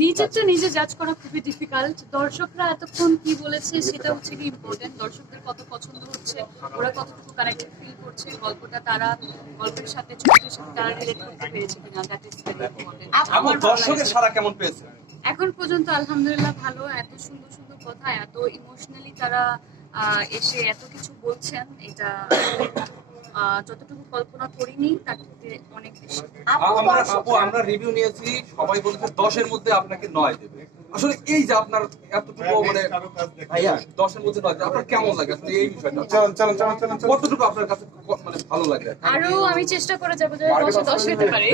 নিজেরটা নিজে জাজ করা খুবই ডিফিকাল্ট দর্শকরা এতক্ষণ কি বলেছে সেটা হচ্ছে কি ইম্পর্টেন্ট দর্শকদের কত পছন্দ হচ্ছে ওরা কতটুকু কানেক্টেড ফিল করছে গল্পটা তারা গল্পের সাথে চরিত্রের সাথে তারা রিলেট করতে পেরেছে কিনা দ্যাট ইজ ভেরি ইম্পর্টেন্ট দর্শকের সারা কেমন পেয়েছে? এখন পর্যন্ত আলহামদুলিল্লাহ ভালো এত সুন্দর সুন্দর কথা এত ইমোশনালি তারা এসে এত কিছু বলছেন এটা যতটুকু কল্পনা করিনি তার থেকে অনেক বেশি। আমরা আমরা রিভিউ নিয়েছি সবাই বলেছে দশের মধ্যে আপনাকে নয় দেবে। আসলে এই যে আপনার এতটুকু মানে ভাইয়া দশের মধ্যে নয় আপনার কেমন লাগে? আসলে এই বিষয়টা। কতটুকু আপনার কাছে মানে ভালো লাগে? আরও আমি চেষ্টা করে যাব যে দশে দশ হতে পারে।